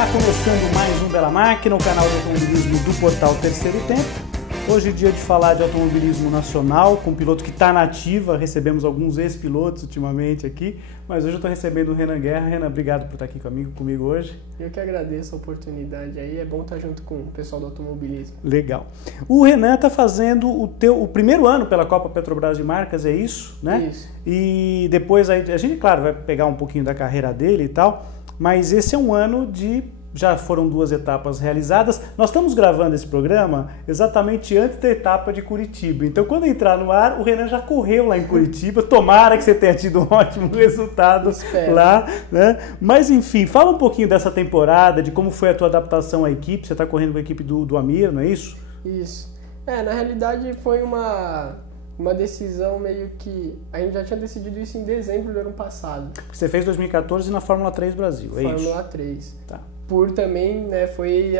Olá, começando mais um Bela Máquina, o canal de automobilismo do portal Terceiro Tempo. Hoje é dia de falar de automobilismo nacional, com um piloto que está na ativa. Recebemos alguns ex-pilotos ultimamente aqui, mas hoje eu estou recebendo o Renan Guerra. Renan, obrigado por estar aqui comigo hoje. Eu que agradeço a oportunidade aí, é bom estar junto com o pessoal do automobilismo. Legal. O Renan está fazendo o primeiro ano pela Copa Petrobras de Marcas, é isso, né? Isso. E depois a gente, claro, vai pegar um pouquinho da carreira dele e tal, mas esse é um ano de... Já foram 2 etapas realizadas. Nós estamos gravando esse programa exatamente antes da etapa de Curitiba. Então, quando entrar no ar, o Renan já correu lá em Curitiba. Tomara que você tenha tido um ótimo resultado lá, né? Mas, enfim, fala um pouquinho dessa temporada, de como foi a tua adaptação à equipe. Você está correndo com a equipe do Amir, não é isso? Isso. Na realidade, foi uma decisão meio que... A gente já tinha decidido isso em dezembro do ano passado. Você fez 2014 na Fórmula 3 Brasil, é isso? Fórmula 3. Tá. Por também, né, foi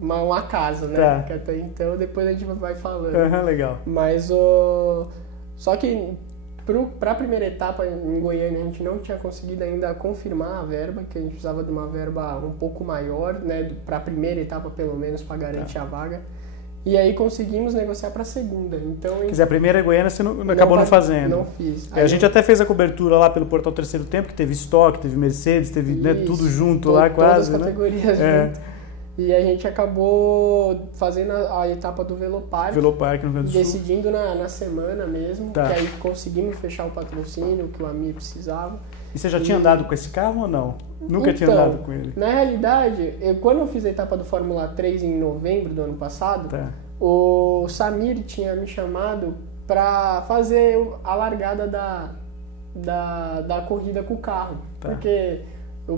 um acaso, né? Tá. Que até então, depois a gente vai falando. Legal. Mas só que para a primeira etapa em Goiânia a gente não tinha conseguido ainda confirmar a verba, que a gente precisava de uma verba um pouco maior, né? Para a primeira etapa pelo menos, para garantir a vaga. E aí conseguimos negociar para a segunda. Então, quer dizer, a primeira Goiânia você acabou não fazendo. Não fiz. A gente até fez a cobertura lá pelo portal Terceiro Tempo, que teve estoque, teve Mercedes, teve né, tudo junto lá quase. Todas as categorias junto. E a gente acabou fazendo a etapa do Velopark no Rio Grande do Sul. Decidindo na semana mesmo, Tá. que aí conseguimos fechar o patrocínio que o Amir precisava. E você já tinha andado com esse carro ou não? Nunca tinha andado com ele? Na realidade, quando eu fiz a etapa do Fórmula 3 em novembro do ano passado, Tá. o Samir tinha me chamado para fazer a largada da corrida com o carro. Tá. Porque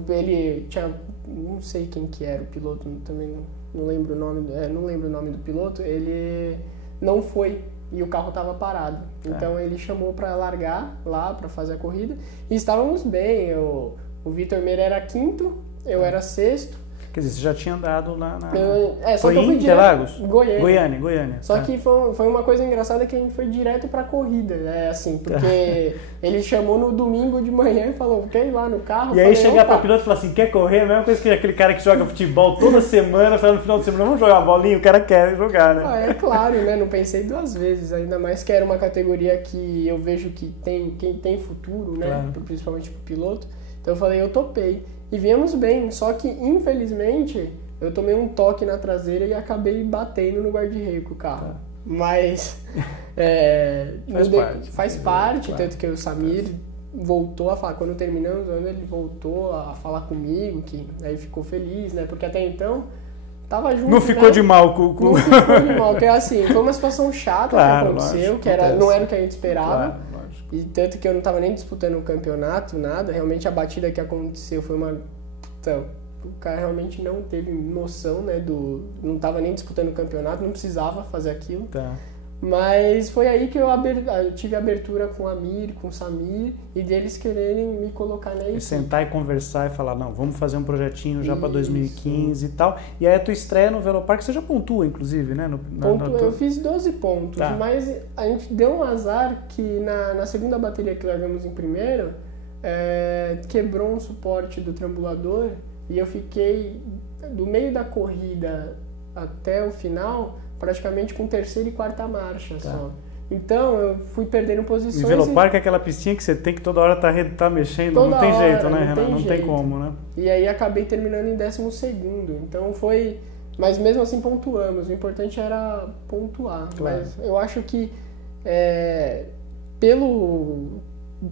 ele tinha... Não sei quem que era o piloto, também não lembro o nome do piloto. Ele não foi e o carro estava parado. Então ele chamou para largar lá, para fazer a corrida. E estávamos bem. O Vitor Meira era quinto, eu era sexto. Quer dizer, você já tinha andado lá na... Foi em Interlagos? Goiânia. Só Tá. que foi uma coisa engraçada que a gente foi direto pra corrida, assim, porque ele chamou no domingo de manhã e falou, quer ir lá no carro? E aí chegar para o piloto e falar assim, quer correr? A mesma coisa que aquele cara que joga futebol toda semana, fala no final de semana, vamos jogar uma bolinha? O cara quer jogar, né? É claro, né? Não pensei 2 vezes, ainda mais que era uma categoria que eu vejo que quem tem futuro, né? Claro. Principalmente pro piloto. Então eu falei, eu topei. E viemos bem, só que infelizmente eu tomei um toque na traseira e acabei batendo no guarda-reio com o carro. Tá. Mas faz parte, claro. Tanto que o Samir voltou a falar, quando terminamos o ano ele voltou a falar comigo, que aí ficou feliz, né? Porque até então tava junto. Não ficou de mal com... Não ficou de mal, porque assim, foi uma situação chata que aconteceu, lógico, que não era o que a gente esperava. Claro. E tanto que eu não estava nem disputando o campeonato, nada. Realmente a batida que aconteceu foi uma... Então, o cara realmente não teve noção, né? Não estava nem disputando o campeonato, não precisava fazer aquilo. Tá. Mas foi aí que eu tive abertura com o Amir, com o Samir, e deles quererem me colocar na equipe. E sentar e conversar e falar, não, vamos fazer um projetinho já para 2015 e tal. E aí a tua estreia no Velopark, você já pontua, inclusive, né? Eu fiz 12 pontos, tá. Mas a gente deu um azar que na segunda bateria que largamos em primeiro, quebrou um suporte do trambulador e eu fiquei do meio da corrida até o final praticamente com 3ª e 4ª marcha só. Então eu fui perdendo posições. E Velopark é aquela pistinha que você tem que toda hora tá mexendo, não tem jeito, né, Renan? Não tem como, né? E aí acabei terminando em 12º. Então foi... Mas mesmo assim pontuamos. O importante era pontuar. Claro. Mas eu acho que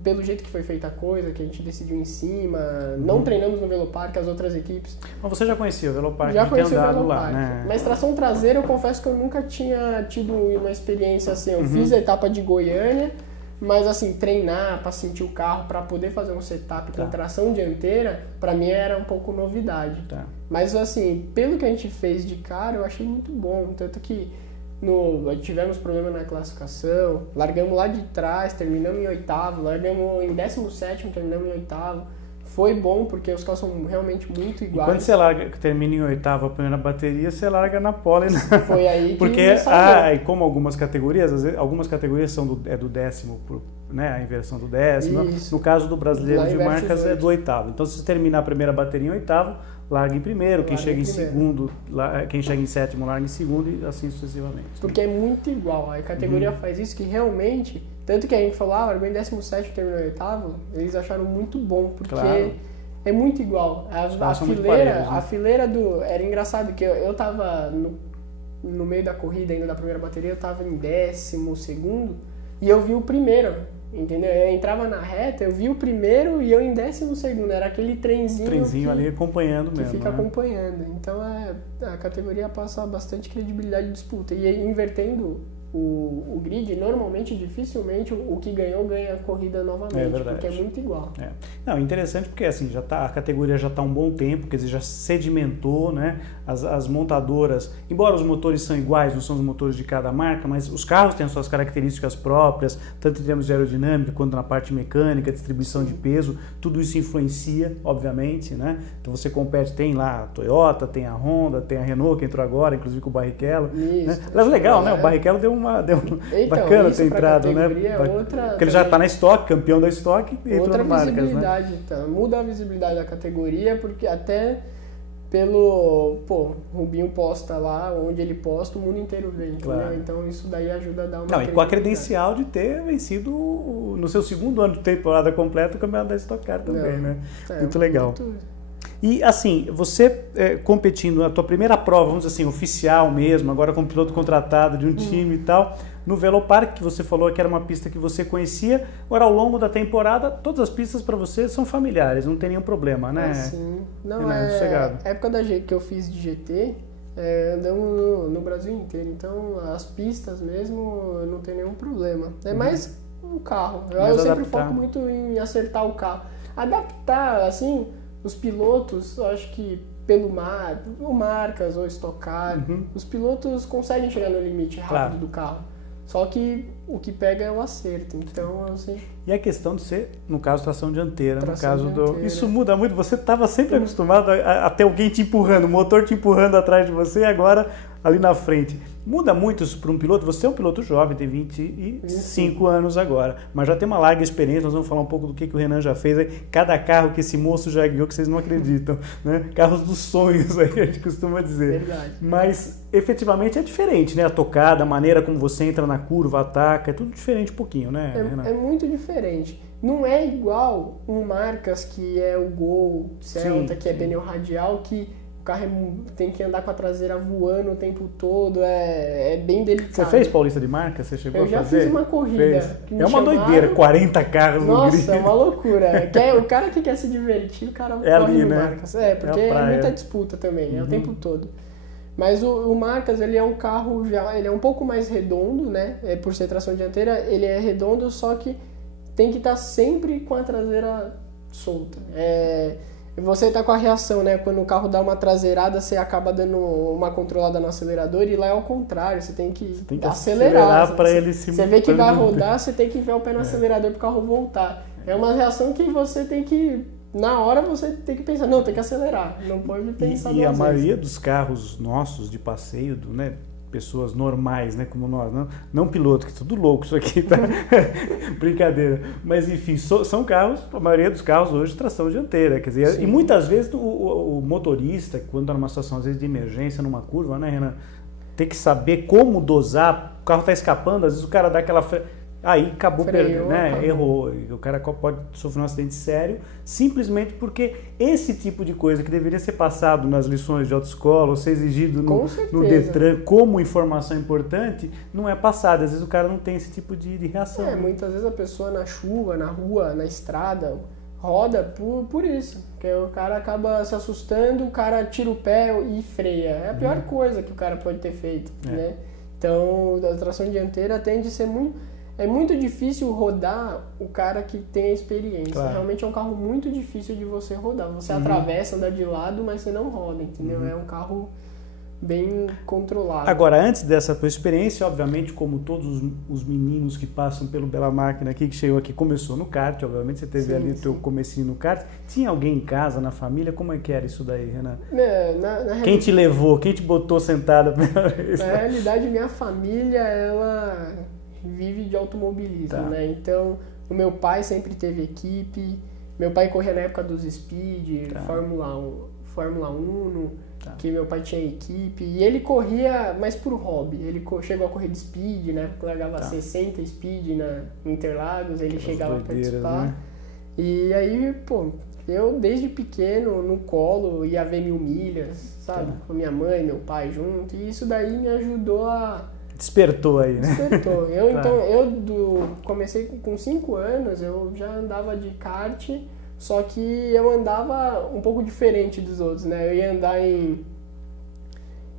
pelo jeito que foi feita a coisa, que a gente decidiu em cima, não treinamos no Velopark, as outras equipes... Mas você já conhecia o Velopark? Já conhecia o Velopark. Lá, né? Mas tração traseira, eu confesso que eu nunca tinha tido uma experiência assim. Eu fiz a etapa de Goiânia, mas assim, treinar para sentir o carro, para poder fazer um setup com tração dianteira, para mim era um pouco novidade. Tá. Mas assim, pelo que a gente fez de cara, eu achei muito bom. Tanto que tivemos problema na classificação, largamos lá de trás, terminamos em 8º, largamos em 17º, terminamos em 8º. Foi bom, porque os carros são realmente muito iguais. E quando você termina em 8º a primeira bateria, você larga na pole. Né? Foi aí que porque, e como algumas categorias são do 10º né, a inversão do décimo. Isso. No caso do brasileiro Lá de inverte marcas os é do oitavo. Então, se você terminar a primeira bateria em oitavo, larga em primeiro, quem chega em segundo, quem chega em sétimo, larga em segundo e assim sucessivamente. Porque é muito igual. A categoria faz isso que realmente, tanto que a gente falou, largou em 17º, terminou em oitavo, eles acharam muito bom, porque é muito igual. A fileira do... Era engraçado que eu tava no meio da corrida ainda da primeira bateria, eu tava em 12º e eu vi o primeiro, entendeu? Eu entrava na reta, eu vi o primeiro e eu em 12º, era aquele trenzinho ali acompanhando mesmo. Que fica acompanhando. Então a categoria passa bastante credibilidade de disputa. E invertendo o grid, normalmente, dificilmente, o que ganhou ganha a corrida novamente, é verdade. Porque é muito igual. Não, interessante porque assim, a categoria já está há um bom tempo, quer dizer, já sedimentou, né? As montadoras, embora os motores são iguais, não são os motores de cada marca, mas os carros têm as suas características próprias, tanto em termos de aerodinâmica quanto na parte mecânica, distribuição de peso, tudo isso influencia, obviamente, né? Então você compete, tem lá a Toyota, tem a Honda, tem a Renault que entrou agora, inclusive com o Barrichello. Isso, né? Mas legal, né? O Barrichello deu então, bacana ter entrado, né? Porque ele já está na Stock, campeão da Stock e entrou outra no marcas, visibilidade, né? Então, muda a visibilidade da categoria, porque até pelo... Rubinho posta lá, onde ele posta, o mundo inteiro vê, claro. Então isso daí ajuda a dar uma... e com a credencial de ter vencido no seu segundo ano de temporada completa o campeonato da Stock Car também, né? Muito legal. E assim, você competindo na tua primeira prova, vamos dizer assim, oficial mesmo, agora como piloto contratado de um time e tal, no Velopark, que você falou que era uma pista que você conhecia, agora ao longo da temporada, todas as pistas para você são familiares, não tem nenhum problema, né? Sim. Não, época que eu fiz de GT, andamos no Brasil inteiro, então as pistas mesmo não tem nenhum problema. É mais o carro, eu sempre foco muito em acertar o carro. Adaptar, assim... Os pilotos, eu acho que ou marcas ou Stock Car, os pilotos conseguem chegar no limite rápido do carro. Só que o que pega é o acerto. Então, assim... E a questão de ser, no caso, tração dianteira. Isso muda muito. Você estava sempre acostumado a ter alguém te empurrando, o motor te empurrando atrás de você e agora ali na frente. Muda muito isso para um piloto. Você é um piloto jovem, tem 25 anos agora, mas já tem uma larga experiência. Nós vamos falar um pouco do que o Renan já fez. Cada carro que esse moço já guiou, que vocês não acreditam, né? Carros dos sonhos, aí a gente costuma dizer. Verdade. Mas efetivamente é diferente, né? A tocada, a maneira como você entra na curva, ataca, é tudo diferente um pouquinho, né, Renan? É muito diferente. Não é igual marcas que é o Gol, Celta, que é pneu radial, que o carro tem que andar com a traseira voando o tempo todo, é bem delicado. Você fez Paulista de Marca? Você chegou a fazer? Eu já fiz uma corrida. É uma doideira, 40 carros no grid. Nossa, é uma loucura. O cara que quer se divertir, o cara corre ali, no né? Marcas. Porque é muita disputa também, é o tempo todo. Mas o Marcas, ele é um carro ele é um pouco mais redondo, né? Por ser tração dianteira, ele é redondo, só que tem que estar sempre com a traseira solta. Você tá com a reação, né? Quando o carro dá uma traseirada, você acaba dando uma controlada no acelerador e lá é ao contrário, você tem que acelerar para ele se... Você vê que vai rodar, você tem que enfiar o pé no acelerador para o carro voltar. É uma reação que você tem que... Na hora você tem que pensar, não, tem que acelerar, não pode pensar E a maioria dos carros nossos de passeio, né? Pessoas normais, né, como nós, não piloto, que é tudo louco isso aqui, tá? Brincadeira. Mas enfim, são carros, a maioria dos carros hoje tração dianteira, quer dizer, e muitas vezes o motorista, quando está numa situação às vezes de emergência, numa curva, né, Renan, tem que saber como dosar, o carro está escapando, às vezes o cara dá aquela... Aí acabou perdendo, né? Errou. O cara pode sofrer um acidente sério simplesmente porque esse tipo de coisa que deveria ser passado nas lições de autoescola ou ser exigido no Detran como informação importante, não é passado. Às vezes o cara não tem esse tipo de reação. Muitas vezes a pessoa na chuva, na rua, na estrada, roda por isso. Porque o cara acaba se assustando, o cara tira o pé e freia. É a pior coisa que o cara pode ter feito, né? Então, a tração dianteira tende a ser muito... É muito difícil rodar o cara que tem a experiência. Claro. Realmente é um carro muito difícil de você rodar. Você atravessa, anda de lado, mas você não roda, entendeu? É um carro bem controlado. Agora, antes dessa tua experiência, obviamente, como todos os meninos que passam pelo Bela Máquina aqui, que chegou aqui, começou no kart, obviamente, você teve ali o teu comecinho no kart. Tinha alguém em casa, na família? Como é que era isso daí, Renan? Quem te levou? Quem te botou sentado a primeira vez? Na realidade, minha família, ela... vive de automobilismo, né? Então, O meu pai sempre teve equipe. Meu pai corria na época dos Speed, Fórmula 1, que meu pai tinha equipe. E ele corria mais por hobby. Ele chegou a correr de Speed, né? Largava 60 Speed em Interlagos, ele chegava a participar. Né? E aí, pô, eu desde pequeno, no colo, ia ver 1000 milhas, sabe? Com minha mãe, meu pai junto. E isso daí me ajudou a... Despertou aí, né? Despertou. Comecei com 5 anos, eu já andava de kart, só que eu andava um pouco diferente dos outros, né? Eu ia andar em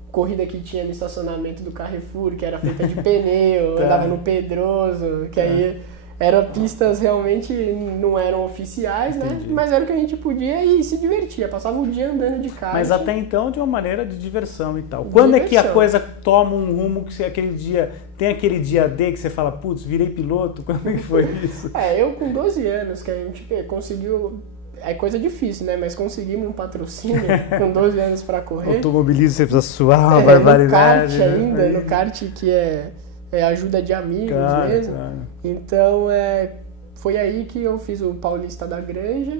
corrida que tinha no estacionamento do Carrefour, que era feita de pneu, andava no Pedroso, que aí eram pistas realmente não eram oficiais, né? Mas era o que a gente podia e se divertia, passava o dia andando de kart. Mas até então de uma maneira de diversão e tal. Quando é que a coisa toma um rumo que você, aquele dia, tem aquele dia D que você fala, putz, virei piloto? Como é que foi isso? Eu com 12 anos que a gente conseguiu, é coisa difícil, né? Mas conseguimos um patrocínio com 12 anos para correr. Automobilismo você precisa suar uma barbaridade. No kart ainda, no kart que é ajuda de amigos mesmo. Claro. Então, foi aí que eu fiz o Paulista da Granja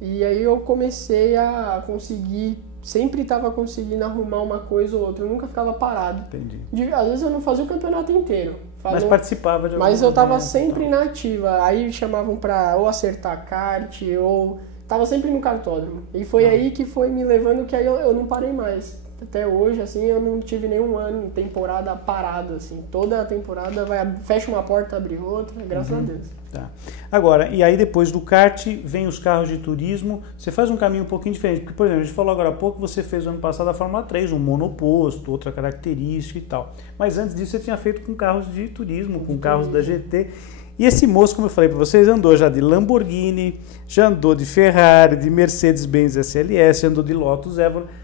e aí eu comecei a conseguir, sempre estava conseguindo arrumar uma coisa ou outra, eu nunca ficava parado. Entendi. Às vezes eu não fazia o campeonato inteiro. Mas participava de alguma Mas eu estava sempre na ativa, aí chamavam para ou acertar kart ou... Tava sempre no kartódromo. E foi aí que foi me levando que aí eu não parei mais. Até hoje, assim, eu não tive nenhum ano, temporada parado, assim. Toda a temporada fecha uma porta, abre outra, graças a Deus. Tá. Agora, e aí depois do kart, vem os carros de turismo, você faz um caminho um pouquinho diferente, porque, por exemplo, a gente falou agora há pouco, você fez ano passado a Fórmula 3, um monoposto, outra característica e tal. Mas antes disso você tinha feito com carros de turismo, com carros da GT. E esse moço, como eu falei para vocês, andou já de Lamborghini, já andou de Ferrari, de Mercedes-Benz SLS, andou de Lotus Evora.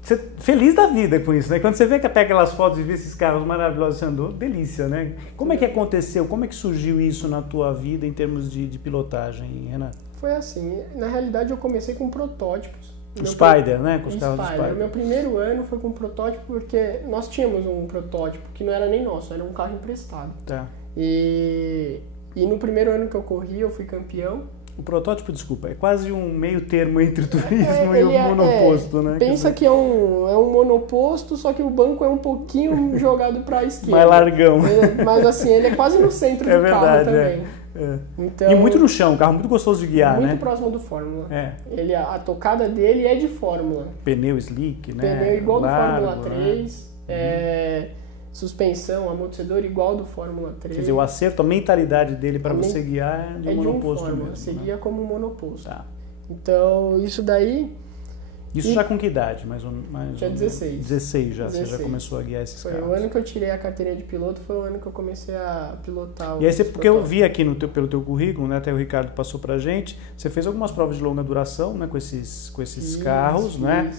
Você feliz da vida com isso, né? Quando você vê que pega aquelas fotos e vê esses carros maravilhosos que você andou, delícia, né? Como é que aconteceu? Como é que surgiu isso na tua vida em termos de pilotagem, Renato? Foi assim, na realidade eu comecei com protótipos. O Spider, né? Com os carros do Spider. Meu primeiro ano foi com protótipo porque nós tínhamos um protótipo que não era nem nosso, era um carro emprestado. Tá. E no primeiro ano que eu corri, eu fui campeão. O protótipo, desculpa, é quase um meio termo entre o turismo e o monoposto, né? Pensa que é um monoposto, só que o banco é um pouquinho jogado para a esquerda. Mais largão. Mas assim, ele é quase no centro do carro também. Então, e muito no chão, um carro muito gostoso de guiar, muito né? Muito próximo do Fórmula. A tocada dele é de Fórmula. Pneu slick, né? Pneu igual do Fórmula 3. Suspensão, amortecedor igual do Fórmula 3. Quer dizer, o acerto, a mentalidade dele para você guiar é de monoposto Fórmula, mesmo. Você guia como monoposto. Tá. Então, isso daí... Isso já com que idade? Já 16. 16 já, 16. Você já começou a guiar esses carros. Foi o ano que eu tirei a carteirinha de piloto, foi o ano que eu comecei a pilotar. E aí porque eu vi aqui pelo teu currículo, né, até o Ricardo passou pra gente, você fez algumas provas de longa duração, né, com esses carros, né?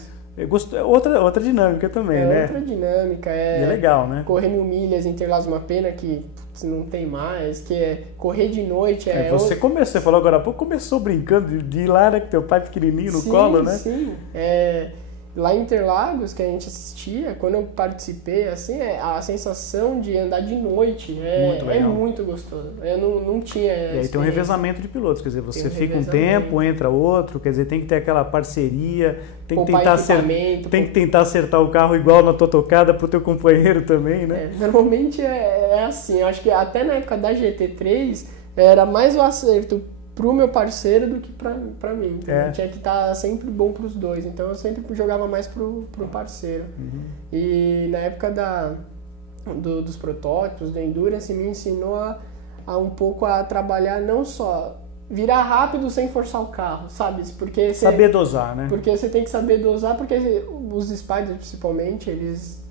Outra dinâmica também, né? Outra dinâmica. E é legal, né? Correr 1000 milhas em Interlagos, uma pena que não tem mais, que é correr de noite. Você falou agora há pouco, começou brincando de ir lá, né, com teu pai pequenininho no colo, né? Sim, lá em Interlagos, que a gente assistia, quando eu participei, assim, a sensação de andar de noite é muito gostoso. Eu não tinha. E aí tem um revezamento de pilotos, quer dizer, você fica um tempo, entra outro, quer dizer, tem que ter aquela parceria, tem que tentar acertar o carro igual na tua tocada pro teu companheiro também, né? Normalmente é assim, eu acho que até na época da GT3 era mais o acerto pro meu parceiro do que pra mim. Tinha que estar sempre bom pros dois. Então eu sempre jogava mais pro parceiro. E na época dos protótipos, do Endurance, me ensinou a um pouco a trabalhar não só virar rápido sem forçar o carro, sabe? Porque saber dosar, né? Porque você tem que saber dosar, porque os Spiders, principalmente, eles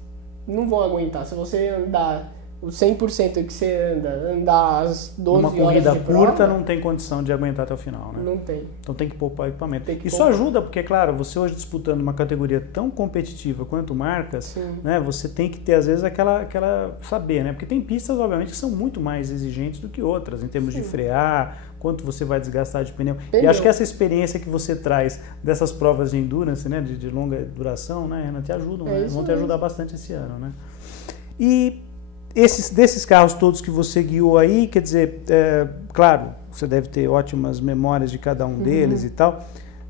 não vão aguentar. Se você andar o 100% que você andar as 12 horas de prova... Uma corrida curta não tem condição de aguentar até o final, né? Não tem. Então tem que poupar equipamento. Isso ajuda, porque, claro, você hoje disputando uma categoria tão competitiva quanto marcas, né, você tem que ter, às vezes, aquela saber, né? Porque tem pistas, obviamente, que são muito mais exigentes do que outras, em termos de frear, quanto você vai desgastar de pneu. E acho que essa experiência que você traz dessas provas de endurance, né, de longa duração, né, Renan, te ajudam, né? Vão te ajudar bastante esse ano, né? E Desses carros todos que você guiou aí, quer dizer, claro, você deve ter ótimas memórias de cada um deles e tal.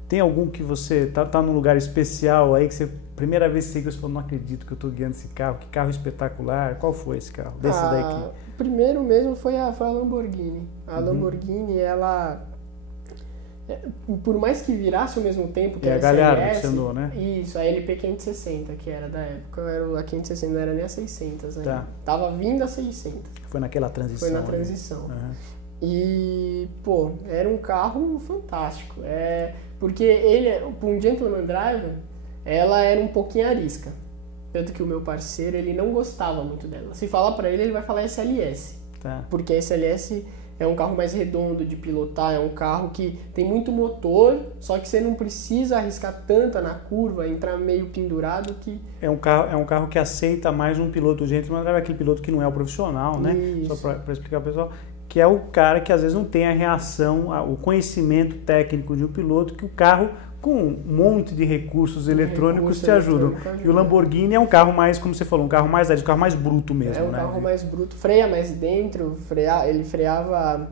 Tem algum que você tá num lugar especial aí, que você, primeira vez que você guiou, você falou, não acredito que eu estou guiando esse carro, que carro espetacular. Qual foi esse carro? Desses daqui? Primeiro mesmo foi a Lamborghini. A Lamborghini, ela... Por mais que virasse ao mesmo tempo que a Gallardo SLS, que você andou, né? Isso, a LP 560, que era da época. A 560 não era nem a 600 ainda. Tá. Tava vindo a 600. Foi naquela transição. Foi na transição. E, pô, era um carro fantástico. Porque para um Gentleman Driver, ela era um pouquinho arisca. Tanto que o meu parceiro, ele não gostava muito dela. Se falar pra ele vai falar SLS. Tá. Porque a SLS é um carro mais redondo de pilotar, é um carro que tem muito motor, só que você não precisa arriscar tanto na curva, entrar meio pendurado que... É um carro que aceita mais um piloto gentleman, aquele piloto que não é o profissional, né? Isso. Só para explicar para o pessoal, que é o cara que às vezes não tem a reação, o conhecimento técnico de um piloto, que o carro com um monte de recursos eletrônicos te ajudam. E o Lamborghini é um carro mais, como você falou, um carro mais bruto mesmo, né? É um carro mais bruto, freia mais dentro, ele freava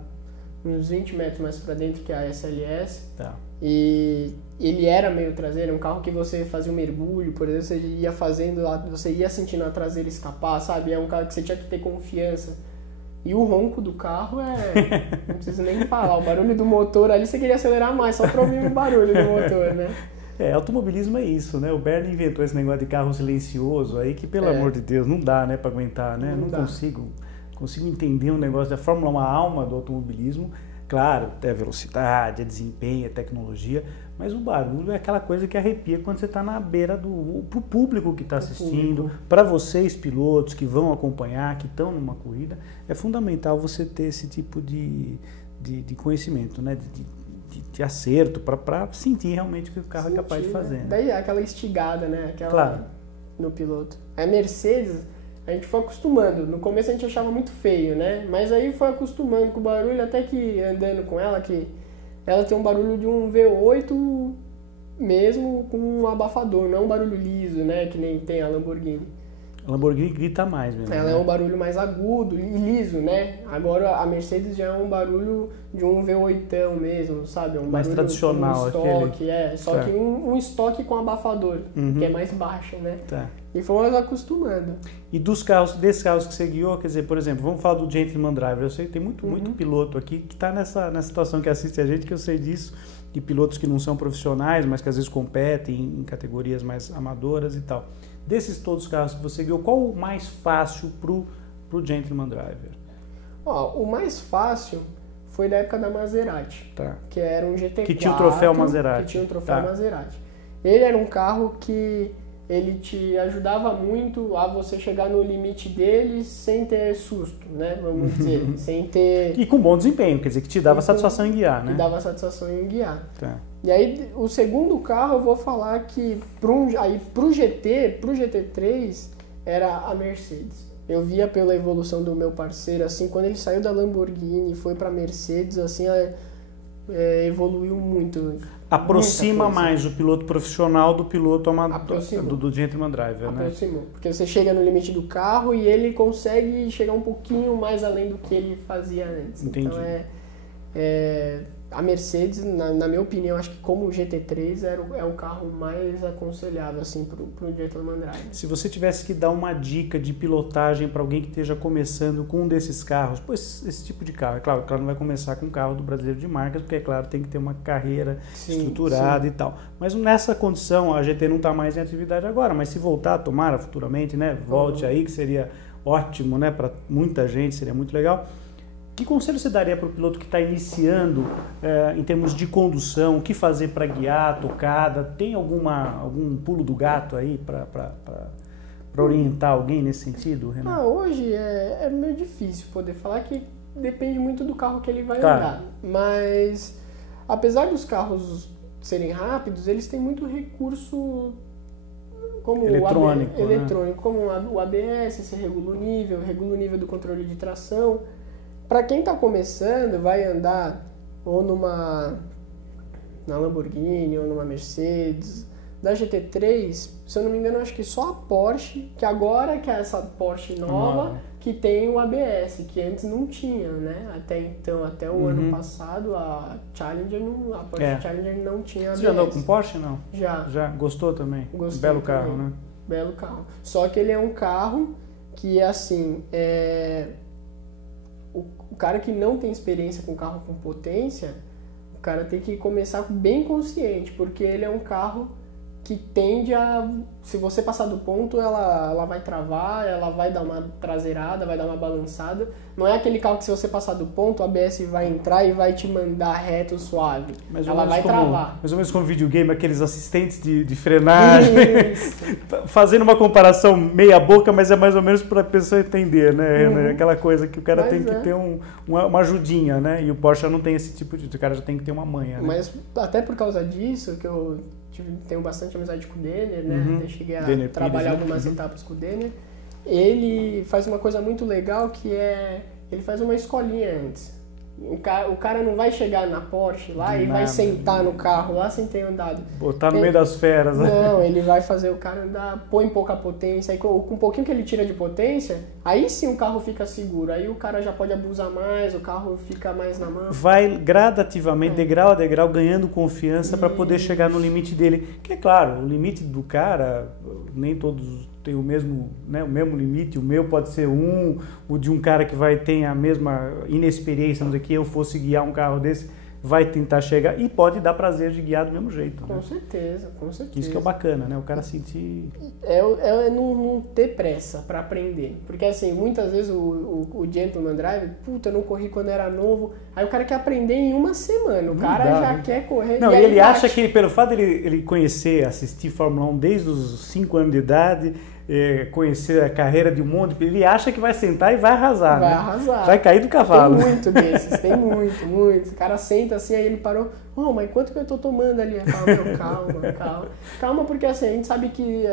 uns 20 metros mais para dentro que a SLS. Tá. E ele era meio traseiro, um carro que você fazia um mergulho, por exemplo, você ia fazendo, você ia sentindo a traseira escapar, sabe? É um carro que você tinha que ter confiança. E o ronco do carro não preciso nem falar, o barulho do motor ali, você queria acelerar mais, só para ouvir o barulho do motor, né? Automobilismo é isso, né? O Bernie inventou esse negócio de carro silencioso aí, que pelo amor de Deus, não dá, né, para aguentar, né? Não consigo entender um negócio da Fórmula 1, a alma do automobilismo. Claro, é velocidade, é desempenho, é tecnologia, mas o barulho é aquela coisa que arrepia quando você está na beira pro público que está assistindo, para vocês pilotos que vão acompanhar, que estão numa corrida, é fundamental você ter esse tipo de conhecimento, né? De acerto, para sentir realmente o que o carro é capaz de fazer. Né? Daí aquela estigada, né? No piloto. A Mercedes, a gente foi acostumando. No começo a gente achava muito feio, né? Mas aí foi acostumando com o barulho, até que andando com ela, que ela tem um barulho de um V8 mesmo com um abafador, não é um barulho liso, né? Que nem tem a Lamborghini. A Lamborghini grita mais mesmo. Ela é um barulho mais agudo e liso, né? Agora a Mercedes já é um barulho de um V8 mesmo, sabe? Um mais tradicional, um estoque, só que um estoque com abafador, que é mais baixo, né? Tá. E fomos acostumando. E desses carros que você guiou, quer dizer, por exemplo, vamos falar do Gentleman Driver. Eu sei que tem muito piloto aqui que está nessa situação, que assiste a gente, que eu sei disso, de pilotos que não são profissionais, mas que às vezes competem em categorias mais amadoras e tal. Desses todos os carros que você guiou, qual o mais fácil pro Gentleman Driver? O mais fácil foi da época da Maserati, que era um GT4. Que tinha o troféu Maserati. Que tinha o troféu Maserati. Ele era um carro que ele te ajudava muito a você chegar no limite dele sem ter susto, né? Vamos dizer, sem ter... E com bom desempenho, quer dizer, que te dava satisfação em guiar, né? Que dava satisfação em guiar. Tá. E aí, o segundo carro, eu vou falar que pro GT3, era a Mercedes. Eu via pela evolução do meu parceiro, assim, quando ele saiu da Lamborghini e foi pra Mercedes, assim, evoluiu muito. Aproxima mais o piloto profissional do piloto amador, do Gentleman Driver, Aproximou, porque você chega no limite do carro e ele consegue chegar um pouquinho mais além do que ele fazia antes. Entendi. Então a Mercedes, na minha opinião, acho que como o GT3 é o carro mais aconselhável assim, pro Gentleman Driver. Se você tivesse que dar uma dica de pilotagem para alguém que esteja começando com um desses carros, pois esse tipo de carro, é claro, não vai começar com um carro do brasileiro de marcas, porque é claro, tem que ter uma carreira estruturada e tal. Mas nessa condição, a GT não está mais em atividade agora, mas se voltar, tomara futuramente, né, volte aí, que seria ótimo, né, para muita gente, seria muito legal. Que conselho você daria para o piloto que está iniciando em termos de condução? O que fazer para guiar, tocada? Tem algum pulo do gato aí para orientar alguém nesse sentido, Renan? Hoje é meio difícil poder falar, que depende muito do carro que ele vai andar. Mas, apesar dos carros serem rápidos, eles têm muito recurso como eletrônico, como o ABS, você regula o nível do controle de tração. Para quem está começando, vai andar ou na Lamborghini ou numa Mercedes, da GT3, se eu não me engano, acho que só a Porsche, que agora que é essa Porsche nova, que tem o ABS, que antes não tinha, né? Até o ano passado, a Porsche Challenger não tinha ABS. Você já andou com Porsche, não? Já. Já? Gostou também? Gostei Belo também. carro, né? Belo carro. Só que ele é um carro que, assim, o cara que não tem experiência com carro com potência, o cara tem que começar bem consciente, porque ele é um carro que tende a, se você passar do ponto, ela vai travar, ela vai dar uma traseirada, vai dar uma balançada. Não é aquele carro que, se você passar do ponto, o ABS vai entrar e vai te mandar reto suave. Ela vai travar. Mais ou menos como videogame, aqueles assistentes de frenagem. Fazendo uma comparação meia boca, mas é mais ou menos para a pessoa entender, né? Aquela coisa que o cara tem que ter uma ajudinha, né? E o Porsche não tem esse tipo de... O cara já tem que ter uma manha, né? Mas até por causa disso, que eu tenho bastante amizade com o Denner, né? Até cheguei a Denner trabalhar Pires, algumas etapas com o Denner. Ele faz uma coisa muito legal, que é... Ele faz uma escolinha antes. O cara não vai chegar na Porsche lá e vai sentar no carro lá sem ter andado. Botar no meio das feras, né? Não, ele vai fazer o cara andar, põe pouca potência, aí com um pouquinho que ele tira de potência, aí sim o carro fica seguro, aí o cara já pode abusar mais, o carro fica mais na mão. Vai gradativamente, degrau a degrau, ganhando confiança para poder chegar no limite dele. Que é claro, o limite do cara, nem todos têm o mesmo, né, o mesmo limite. O meu pode ser o de um cara que tem a mesma inexperiência, não sei o que, eu fosse guiar um carro desse, vai tentar chegar e pode dar prazer de guiar do mesmo jeito. Com certeza, com certeza. Isso que é bacana, né? O cara sentir... É não ter pressa para aprender. Porque assim, muitas vezes o Gentleman Drive, eu não corri quando era novo, aí o cara quer aprender em uma semana, o cara já quer correr. Não, e ele acha que pelo fato de ele conhecer, assistir Fórmula 1 desde os 5 anos de idade, conhecer a carreira de um monte, ele acha que vai sentar e vai arrasar. Vai né? arrasar. Vai cair do cavalo. Tem muito desses, tem muito. O cara senta assim, aí ele parou, mas quanto que eu tô tomando ali? Eu falo, calma, porque assim, a gente sabe que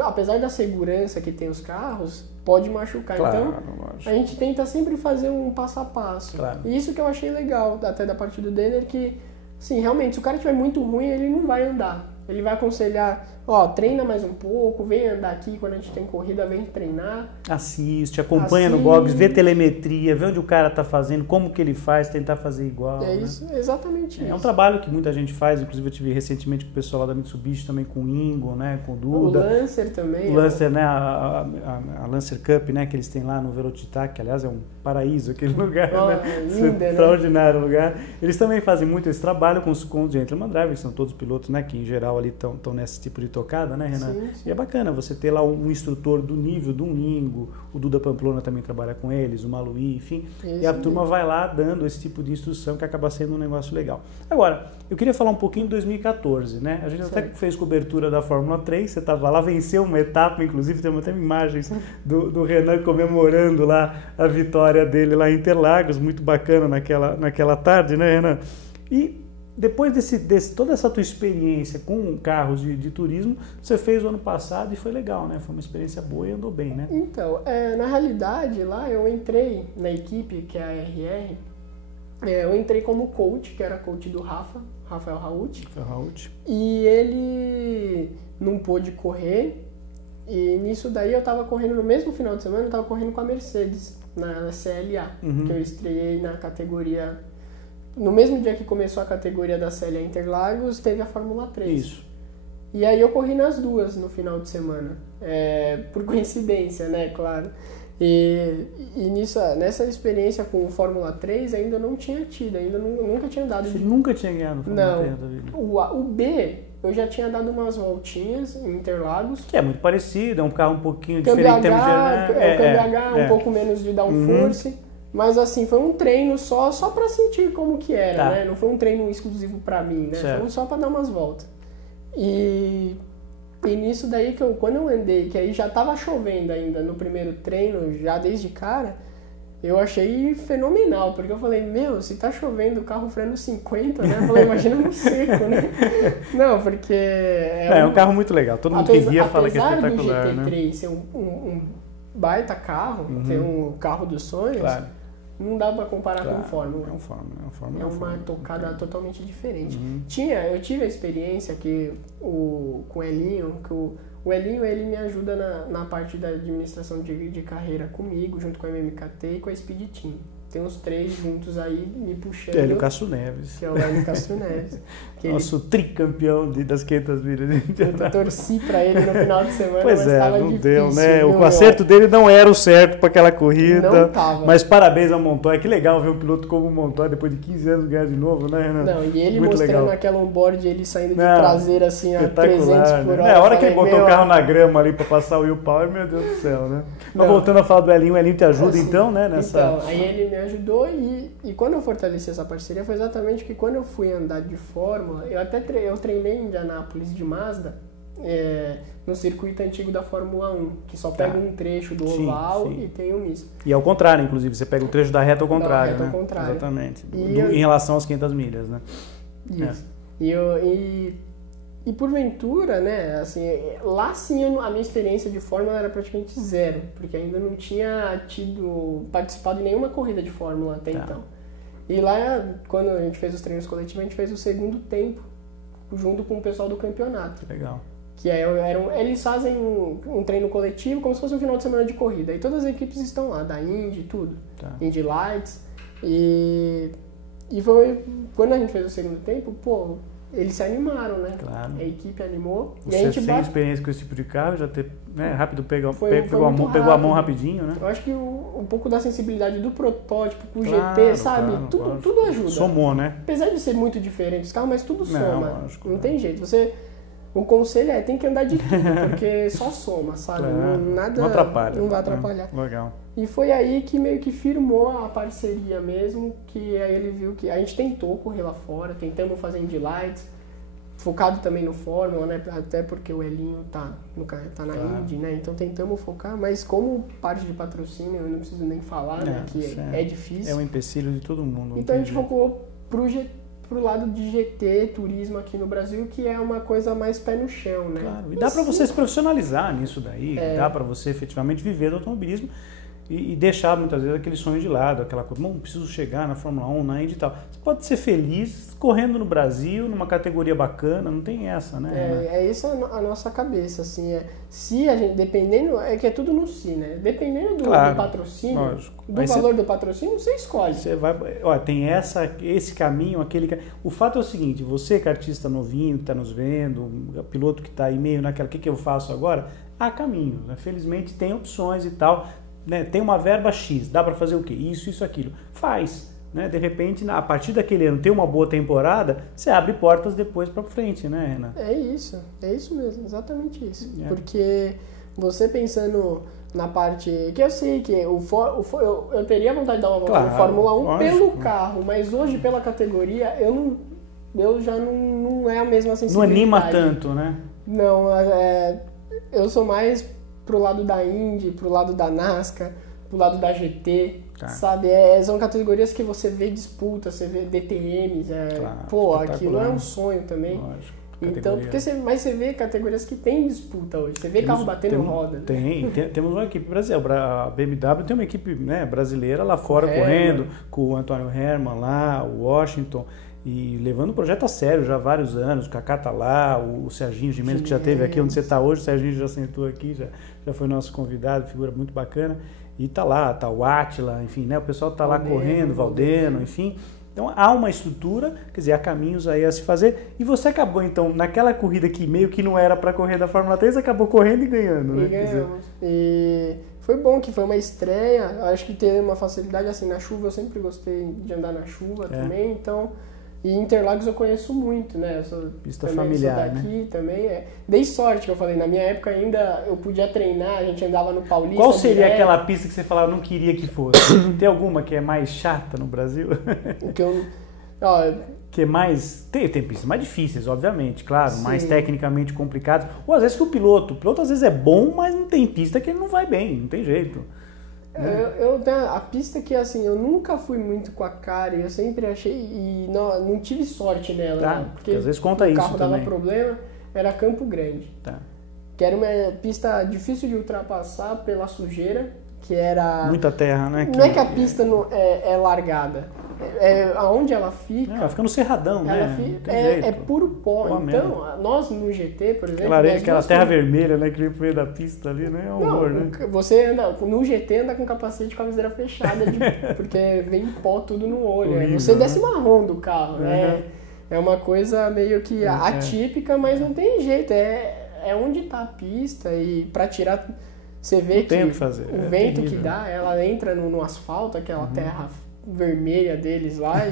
apesar da segurança que tem os carros, pode machucar. Claro, então, a gente tenta sempre fazer um passo a passo. Claro. E isso que eu achei legal, até da parte do Denner, que, assim, realmente, se o cara estiver muito ruim, ele não vai andar. Ele vai aconselhar, treina mais um pouco, vem andar aqui, quando a gente tem corrida, vem treinar. Assiste, acompanha no box, vê telemetria, vê onde o cara tá fazendo, como que ele faz, tentar fazer igual. É isso, exatamente isso. É um trabalho que muita gente faz, inclusive eu tive recentemente com o pessoal lá da Mitsubishi, também com o Ingo, né, com o Duda. O Lancer também. O Lancer, né, a Lancer Cup, né, que eles têm lá no Velocitar, que aliás é um paraíso aquele lugar, né? Linda, extraordinário lugar. Eles também fazem muito esse trabalho com os Gentleman Drive, que são todos pilotos, né, que em geral ali estão nesse tipo de tocada, né, Renan? Sim. E é bacana você ter lá um instrutor do nível do Ingo, o Duda Pamplona também trabalha com eles, o Maluí, enfim, e a turma vai lá dando esse tipo de instrução que acaba sendo um negócio legal. Agora, eu queria falar um pouquinho de 2014, né? A gente até fez cobertura da Fórmula 3, você estava lá, venceu uma etapa, inclusive temos até imagens do Renan comemorando lá a vitória dele lá em Interlagos, muito bacana naquela tarde, né, Renan? E depois toda essa tua experiência com carros de turismo, você fez o ano passado e foi legal, né? Foi uma experiência boa e andou bem, né? Então, na realidade, lá eu entrei na equipe, que é a RR, eu entrei como coach, que era coach do Rafael Raut. E ele não pôde correr, e nisso daí eu tava correndo no mesmo final de semana, eu tava correndo com a Mercedes, na CLA, que eu estreiei na categoria... No mesmo dia que começou a categoria da CLA Interlagos, teve a Fórmula 3. Isso. E aí eu corri nas duas no final de semana. Por coincidência, né? Claro. E nessa experiência com o Fórmula 3 ainda não tinha tido, nunca tinha dado. Você nunca tinha ganhado Fórmula 3 da vida? O B, eu já tinha dado umas voltinhas em Interlagos. Que é muito parecido, é um carro um pouquinho diferente em termos de... O câmbio H, um pouco menos de downforce. Mas assim, foi um treino só pra sentir como que era, né? Não foi um treino exclusivo pra mim, né? Certo. Foi só pra dar umas voltas. E nisso daí, quando eu andei, que aí já tava chovendo ainda no primeiro treino, já desde cara, eu achei fenomenal, porque eu falei, se tá chovendo, o carro freio 50, né? Eu falei, imagina no seco, né? Não, porque... É um carro muito legal, todo mundo que guia fala que é espetacular, né? Apesar do GT3 né? ser um baita carro, ser um carro dos sonhos... Claro. Não dá pra comparar com o Fórmula. É uma tocada totalmente diferente. Eu tive a experiência que com o Elinho, que o O Elinho, ele me ajuda na parte da administração de carreira comigo, junto com a MMKT e com a Speed Team. Tem os 3 juntos aí me puxando. Hélio Castro Neves. Que é o Hélio Castro Neves. Nosso tricampeão das 500 milhas. Eu torci pra ele no final de semana, pois mas é, tava não difícil. deu, né? O acerto dele não era o certo para aquela corrida. Não tava. Mas parabéns ao Montoya. Que legal ver um piloto como o Montoya depois de 15 anos ganhar de novo, né, Renan? Não, e ele muito mostrando legal. aquela onboard, ele saindo de traseira assim a 300 por hora. Né? A hora que ele botou o carro na grama ali para passar o Will Power, meu Deus do céu, né? Mas voltando a falar do Elinho, o Elinho te ajuda assim, então, né? Então, aí ele me ajudou e quando eu fortaleci essa parceria foi exatamente que quando eu fui andar de Fórmula, eu treinei em Indianápolis de Mazda, no circuito antigo da Fórmula 1, que só pega um trecho do oval e tem o misto. E ao contrário, inclusive, você pega o trecho da reta ao contrário, da reta né? ao contrário. Exatamente. Em relação às 500 milhas, né? Isso. E porventura, né, assim, lá sim a minha experiência de Fórmula era praticamente zero, porque ainda não tinha participado em nenhuma corrida de Fórmula até então. E lá, quando a gente fez os treinos coletivos, a gente fez o segundo tempo, junto com o pessoal do campeonato. Legal. Que eles fazem um treino coletivo como se fosse um final de semana de corrida. E todas as equipes estão lá, da Indy, tudo. Indy Lights. E foi quando a gente fez o segundo tempo, pô, eles se animaram, né? Claro. A equipe animou. Você e a gente sem experiência com esse tipo de carro, já ter, né, rápido pegou a mão rapidinho, né? Eu acho que um pouco da sensibilidade do protótipo com o GT, sabe? Tudo ajuda. Somou, né? Apesar de ser muito diferente os carros, mas tudo soma. Lógico, não tem jeito. O conselho tem que andar de tudo, porque só soma, sabe? Claro. Nada, não atrapalha. Não vai atrapalhar. Legal. E foi aí que meio que firmou a parceria mesmo, que aí ele viu que a gente tentou correr lá fora, tentamos fazer Indy Lights, focado também no Fórmula, né? Até porque o Elinho tá na Indy, né? Então tentamos focar, mas como parte de patrocínio, eu não preciso nem falar, né? Que é difícil. É um empecilho de todo mundo. Então a gente focou pro lado de GT, turismo aqui no Brasil, que é uma coisa mais pé no chão, né? Claro. E dá para você se profissionalizar nisso daí, dá para você efetivamente viver do automobilismo e deixar muitas vezes aquele sonho de lado, aquela coisa, bom, preciso chegar na Fórmula 1, na Indy e tal. Você pode ser feliz correndo no Brasil, numa categoria bacana, não tem essa, né? É isso a nossa cabeça, assim, se a gente, dependendo, que é tudo no si, né? Dependendo do patrocínio, lógico. do valor do patrocínio, você escolhe. Você vai, tem esse caminho, aquele... O fato é o seguinte, você que é artista novinho, que está nos vendo, um piloto que está aí meio naquela, o que eu faço agora? Há caminho, né? Felizmente tem opções e tal, né? Tem uma verba X, dá para fazer o quê? Isso, aquilo. Faz. Né? De repente, a partir daquele ano, ter uma boa temporada, você abre portas depois para frente, né, Renan? É isso mesmo, exatamente isso. Porque você pensando na parte que eu sei que eu teria vontade de dar uma volta no Fórmula 1 lógico, pelo carro, mas hoje pela categoria eu já não é a mesma sensibilidade. Não anima tanto, né? Não, eu sou mais pro lado da Indy, pro lado da NASCAR, pro lado da GT, sabe? São categorias que você vê disputa, você vê DTMs, aquilo é um sonho também. Lógico. Então, mas você vê categorias que tem disputa hoje, você vê carro batendo roda. Temos uma equipe brasileira, a BMW tem uma equipe, né, brasileira lá fora correndo, com o Antônio Herman lá, o Washington, e levando o projeto a sério já há vários anos. O Kaká tá lá, o Serginho Gimenez, que já esteve aqui onde você está hoje, o Serginho já sentou aqui, já foi nosso convidado, figura muito bacana, e tá lá, tá o Átila, enfim, né, o pessoal tá lá correndo, Valdeno, enfim. Então há uma estrutura, quer dizer, há caminhos aí a se fazer, e você acabou então, naquela corrida que meio que não era para correr da Fórmula 3, acabou correndo e ganhando, né? E ganhamos. E foi bom que foi uma estreia, acho que teve uma facilidade, assim, na chuva eu sempre gostei de andar na chuva também, então... E Interlagos eu conheço muito, né? Eu sou pista familiar, daqui, né? Também. Dei sorte, que eu falei, na minha época ainda eu podia treinar, a gente andava no Paulista. Qual seria aquela pista que você falava, não queria que fosse? Tem alguma que é mais chata no Brasil? Que é mais... Tem pistas mais difíceis, obviamente, claro, sim, mais tecnicamente complicadas. Ou às vezes que o piloto às vezes é bom, mas não tem pista que ele não vai bem, não tem jeito. Eu tenho a pista que, assim, eu nunca fui muito com a cara, eu sempre achei, e não tive sorte nela, né? Porque às vezes conta isso também. O carro dava problema, era Campo Grande. Que era uma pista difícil de ultrapassar pela sujeira, que era... Muita terra, né? Não é que a pista é largada, aonde ela fica... Ela fica no Cerradão, né? É puro pó. Então, nós no GT, por exemplo... Aquela terra vermelha, né? Que vem pro meio da pista ali, né? É um horror, né? Você anda... No GT anda com capacete com a viseira fechada, porque vem pó tudo no olho. Horrível, você desce marrom do carro, né? É uma coisa meio que atípica, mas não tem jeito. É onde tá a pista e pra tirar... Você vê que o vento que dá, ela entra no asfalto, aquela terra vermelha deles lá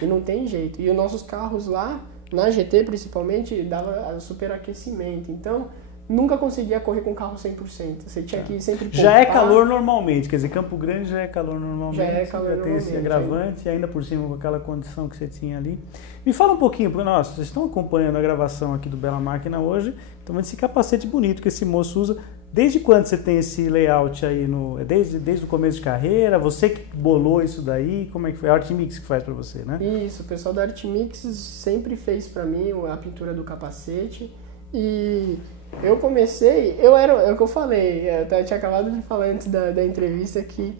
e não tem jeito. E os nossos carros lá, na GT principalmente, dava superaquecimento. Então, nunca conseguia correr com o carro 100%. Você tinha que sempre poupar. Já é calor normalmente, quer dizer, Campo Grande já é calor normalmente. Já é calor normalmente. Tem esse agravante, e ainda por cima com aquela condição que você tinha ali. Me fala um pouquinho, porque vocês estão acompanhando a gravação aqui do Bela Máquina hoje, então esse capacete bonito que esse moço usa. Desde quando você tem esse layout aí? Desde o começo de carreira? Você que bolou isso daí? Como é que foi? A Artmix que faz pra você, né? Isso, o pessoal da Artmix sempre fez pra mim a pintura do capacete. E eu comecei... é o que eu falei, eu tinha acabado de falar antes da entrevista que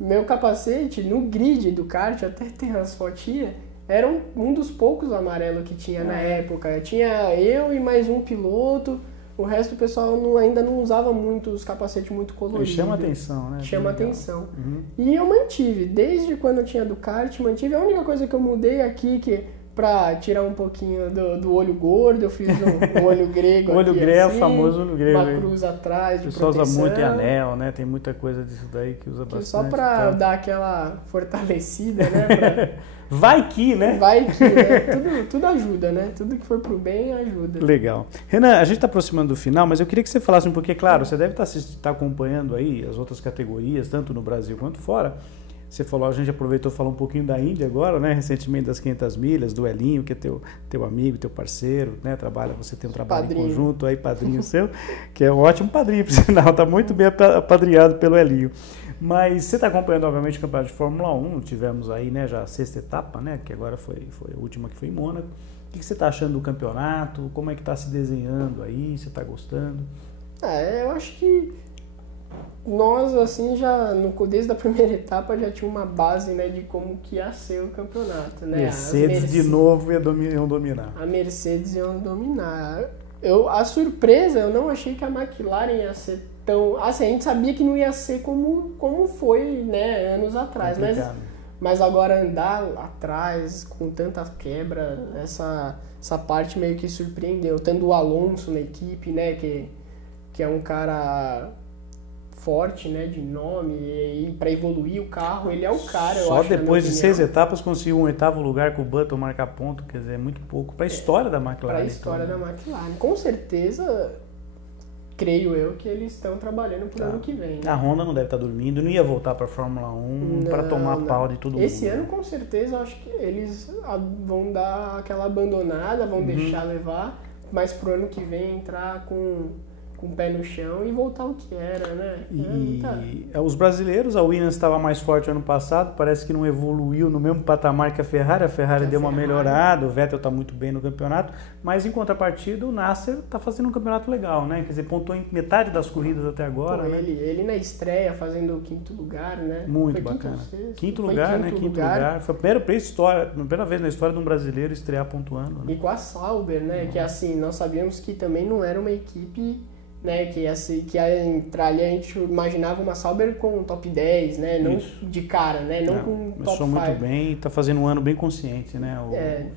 meu capacete, no grid do kart, até tem as fotinhas, era um dos poucos amarelos que tinha na época. Tinha eu e mais um piloto... O resto do pessoal ainda não usava muito os capacetes muito coloridos. E chama atenção, né? Chama atenção. E eu mantive, desde quando eu tinha do kart, mantive. A única coisa que eu mudei aqui, que pra tirar um pouquinho do olho gordo, eu fiz um olho grego. O olho grego é o famoso olho grego. Uma cruz atrás de proteção. O pessoal usa muito em anel, né? Tem muita coisa disso daí que usa bastante. Só pra dar aquela fortalecida, né? Vai que, né? Vai que, né? Tudo ajuda, né? Tudo que for pro bem ajuda. Legal. Renan, a gente está aproximando do final, mas eu queria que você falasse um pouquinho, claro, você deve estar acompanhando aí as outras categorias, tanto no Brasil quanto fora. Você falou, a gente aproveitou e falou um pouquinho da Índia agora, né? Recentemente das 500 milhas, do Elinho, que é teu amigo, teu parceiro, né? Você tem um trabalho em conjunto aí, padrinho seu, que é um ótimo padrinho, por sinal, está muito bem apadrinhado pelo Elinho. Mas você está acompanhando, obviamente, o campeonato de Fórmula 1, tivemos aí, né, já a 6ª etapa, né, que agora foi a última que foi em Mônaco. O que você está achando do campeonato? Como é que está se desenhando aí? Você está gostando? Eu acho que nós, assim, desde a primeira etapa já tinha uma base, né, de como que ia ser o campeonato, né? Mercedes de novo iam dominar. A Mercedes iam dominar. A surpresa, eu não achei que a McLaren ia ser tão... Assim, a gente sabia que não ia ser como foi, né, anos atrás, mas agora andar atrás com tanta quebra, essa parte meio que surpreendeu. Tendo o Alonso na equipe, né, que é um cara forte, né, de nome, e para evoluir o carro, ele é o cara, eu acho. Só depois de 6 etapas conseguiu um 8º lugar com o Button marcar ponto, quer dizer, é muito pouco para a história da McLaren. Para a história da McLaren. Com certeza, creio eu que eles estão trabalhando pro ano que vem. Né? A Honda não deve estar dormindo, não ia voltar para a Fórmula 1 para tomar pau de todo mundo. Esse ano, com certeza, eu acho que eles vão dar aquela abandonada, vão deixar levar, mas pro ano que vem entrar com o pé no chão e voltar ao que era, né? Os brasileiros, a Williams estava mais forte ano passado, parece que não evoluiu no mesmo patamar que a Ferrari deu uma melhorada, o Vettel está muito bem no campeonato, mas em contrapartida o Nasser está fazendo um campeonato legal, né? Quer dizer, pontuou em metade das corridas até agora. Né? Ele na estreia fazendo o 5º lugar, né? Muito bacana. Quinto lugar. Foi a primeira vez na história de um brasileiro estrear pontuando. Né? E com a Sauber, né? Que assim, nós sabíamos que também não era uma equipe, né, que ia entrar ali, a gente imaginava uma Sauber com top 10, né, não de cara, né, não com top 5. Começou muito bem e está fazendo um ano bem consciente, né.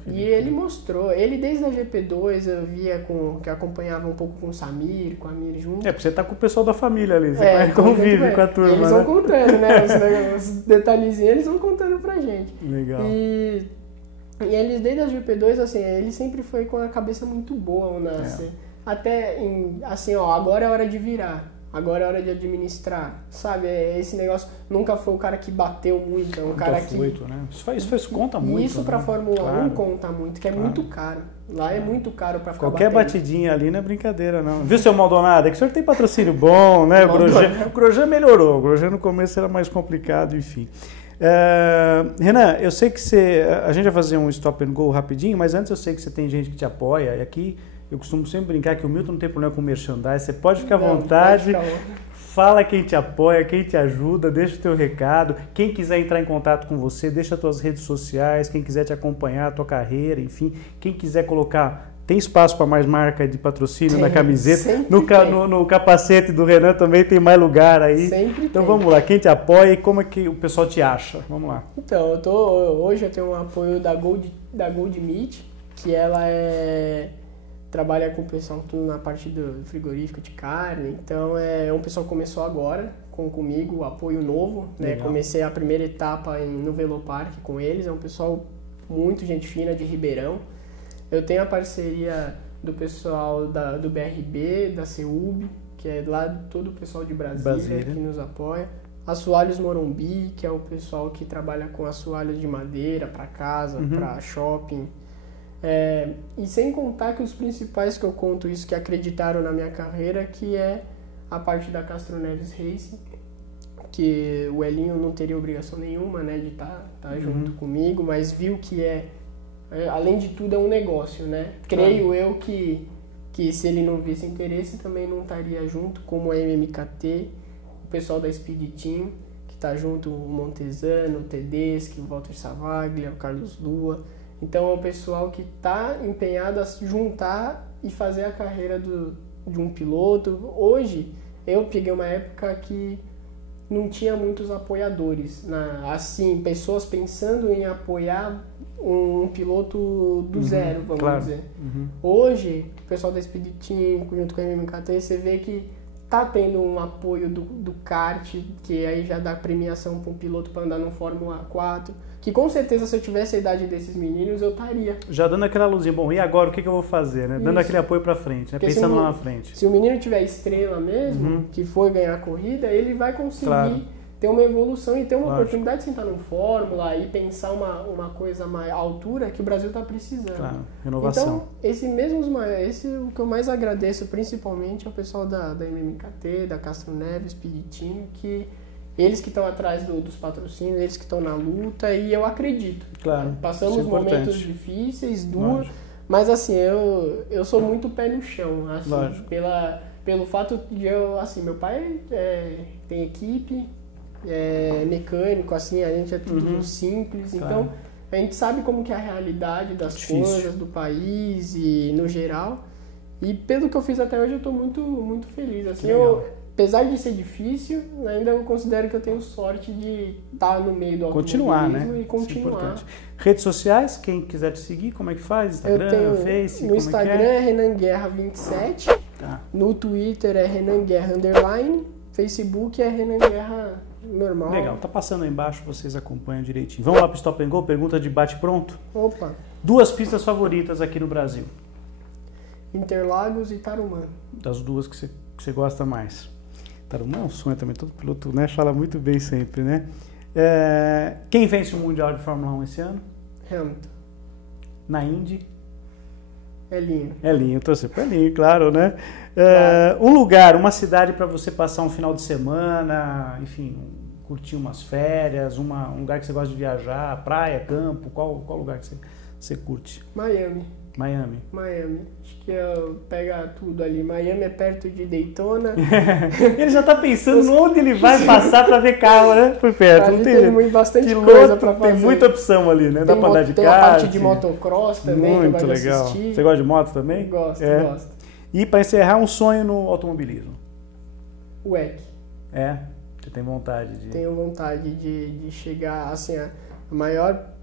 E ele mostrou, ele desde a GP2 eu via que acompanhava um pouco com o Samir, com a Amir junto. Porque você tá com o pessoal da família ali, você convive com a turma. Eles vão contando, né, os detalhezinhos eles vão contando pra gente. Legal. E eles desde a GP2, assim, ele sempre foi com a cabeça muito boa, o Nasser. Até, assim, agora é hora de virar, agora é hora de administrar, sabe? Esse negócio nunca foi o cara que bateu muito, é um cara que... Né? Isso conta muito. E isso pra Fórmula 1 conta muito, que é muito caro. Lá é muito caro pra ficar Qualquer batidinha ali não é brincadeira, não. Viu, seu Maldonado? É que o senhor tem patrocínio bom, né? O Grosjean melhorou, o Grosjean no começo era mais complicado, enfim. Renan, eu sei que a gente vai fazer um stop and go rapidinho, mas antes eu sei que você tem gente que te apoia, e aqui eu costumo sempre brincar que o Milton não tem problema com merchandising, você pode ficar à vontade, Fala quem te apoia, quem te ajuda, deixa o teu recado. Quem quiser entrar em contato com você, deixa as tuas redes sociais. Quem quiser te acompanhar, a tua carreira, enfim. Quem quiser colocar... Tem espaço para mais marca de patrocínio na camiseta? No capacete do Renan também tem mais lugar aí. Sempre então tem. Vamos lá, quem te apoia e como é que o pessoal te acha? Vamos lá. Então, hoje eu tenho um apoio da Gold Meat, que ela trabalha com o pessoal tudo na parte do frigorífico de carne. Então é um pessoal que começou agora comigo, apoio novo. Né? Comecei a primeira etapa no Velopark com eles. É um pessoal muito gente fina de Ribeirão. Eu tenho a parceria do pessoal do BRB, da CEUB, que é lá todo o pessoal de Brasília que nos apoia. Assoalhos Morumbi, que é o pessoal que trabalha com assoalhos de madeira para casa, para shopping. E sem contar que os principais que eu conto isso, que acreditaram na minha carreira, que é a parte da Castro Neves Racing, que o Elinho não teria obrigação nenhuma, né, de estar junto comigo, mas viu que além de tudo é um negócio, né? Creio eu que se ele não visse interesse também não estaria junto, como a MMKT, o pessoal da Speed Team, que está junto, o Montesano, o Tedeschi, o Walter Savaglia, o Carlos Lua. Então é um pessoal que está empenhado a se juntar e fazer a carreira de um piloto. Hoje eu peguei uma época que não tinha muitos apoiadores, assim, pessoas pensando em apoiar um piloto do zero, vamos dizer. Hoje, o pessoal da Speed Team, junto com a MMKT, você vê que tá tendo um apoio do kart, que aí já dá premiação para um piloto para andar no Fórmula 4, que com certeza se eu tivesse a idade desses meninos, eu estaria. Já dando aquela luzinha, bom, e agora o que eu vou fazer, né? Dando aquele apoio para frente, né? Pensando lá na frente. Se o menino tiver estrela mesmo, que for ganhar a corrida, ele vai conseguir ter uma evolução e ter uma oportunidade de sentar no Fórmula e pensar uma coisa mais altura que o Brasil está precisando. Claro, inovação. Então, o que eu mais agradeço principalmente é o pessoal da MMKT, da Castro Neves, Speed Team, que eles que estão atrás dos patrocínios, eles que estão na luta, e eu acredito. Claro. Passamos momentos difíceis, duros, mas assim, eu sou muito pé no chão, assim, pelo fato de meu pai tem equipe, mecânico, assim, a gente é tudo simples, então a gente sabe como que é a realidade das coisas, do país e no geral, e pelo que eu fiz até hoje eu estou muito, muito feliz, assim, apesar de ser difícil, ainda eu considero que eu tenho sorte de estar no meio do automobilismo e continuar. Redes sociais, quem quiser te seguir, como é que faz? Instagram, Face, no Instagram é Renan Guerra 27, no Twitter é Renan Guerra _, Facebook é Renan Guerra normal. Legal, tá passando aí embaixo, vocês acompanham direitinho. Vamos lá pro Stop and Go, pergunta de bate-pronto? Opa! 2 pistas favoritas aqui no Brasil? Interlagos e Tarumã. Das 2 que você gosta mais? Tarumã é um sonho também, todo piloto, né, fala muito bem sempre, né? Quem vence o Mundial de Fórmula 1 esse ano? Hamilton. Na Indy? Elinho, torcer pro Elinho, claro, né? Claro. Um lugar, uma cidade para você passar um final de semana, enfim, curtir umas férias, um lugar que você gosta de viajar, praia, campo, qual lugar que você curte? Miami. Acho que pega tudo ali. Miami é perto de Daytona. Ele já tá pensando onde ele vai passar para ver carro, né? Por perto. Ali tem bastante coisa para fazer. Tem muita opção ali, né? Dá para andar de kart. Tem a parte de motocross também. Muito legal. Assistir. Você gosta de moto também? Gosto. E para encerrar, um sonho no automobilismo? O WEC. Você tem vontade de... Tenho vontade de chegar, assim, a maior...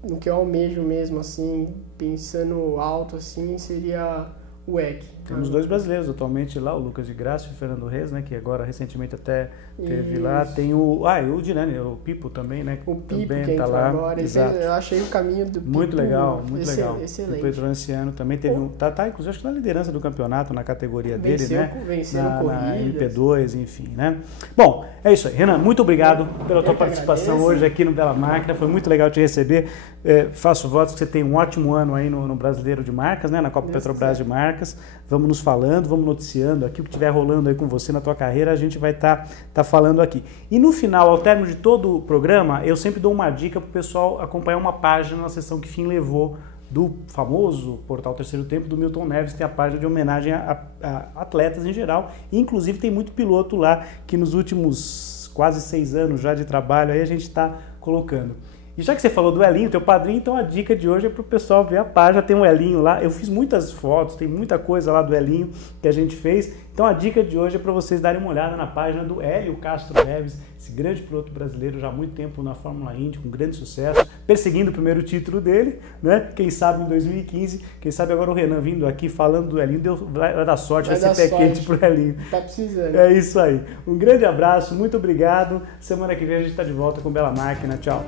O que eu almejo mesmo, assim, pensando alto, assim, seria o WEC. Temos 2 brasileiros atualmente lá, o Lucas de Graça e o Fernando Reis, né, que agora recentemente até teve lá. Tem o Dinani, o Pipo também, né? O Pipo também que tá entrou lá. agora. Eu achei o caminho do Pipo muito legal. Excelente. O Pedro esse ano também teve inclusive acho que na liderança do campeonato, na categoria dele, né? Vencendo corridas. Na MP2, enfim, né? Bom, é isso aí. Renan, muito obrigado pela tua participação hoje aqui no Bela Máquina. Foi muito legal te receber. Faço votos que você tenha um ótimo ano aí no Brasileiro de Marcas, né? Na Copa Petrobras de Marcas. Vamos nos falando, vamos noticiando aqui o que estiver rolando aí com você na tua carreira, a gente vai tá falando aqui. E no final, ao término de todo o programa, eu sempre dou uma dica para o pessoal acompanhar uma página na sessão que fim levou do famoso portal Terceiro Tempo, do Milton Neves, tem a página de homenagem a atletas em geral. E, inclusive, tem muito piloto lá que nos últimos quase 6 anos já de trabalho aí a gente está colocando. E já que você falou do Elinho, teu padrinho, então a dica de hoje é para o pessoal ver a página, tem um Elinho lá. Eu fiz muitas fotos, tem muita coisa lá do Elinho que a gente fez. Então a dica de hoje é para vocês darem uma olhada na página do Hélio Castro Neves, esse grande piloto brasileiro já há muito tempo na Fórmula Indy, com grande sucesso, perseguindo o primeiro título dele, né? Quem sabe em 2015, quem sabe agora o Renan vindo aqui falando do Elinho, vai dar sorte, vai ser pé quente pro Elinho. Tá precisando. É isso aí. Um grande abraço, muito obrigado. Semana que vem a gente está de volta com Bela Máquina. Tchau.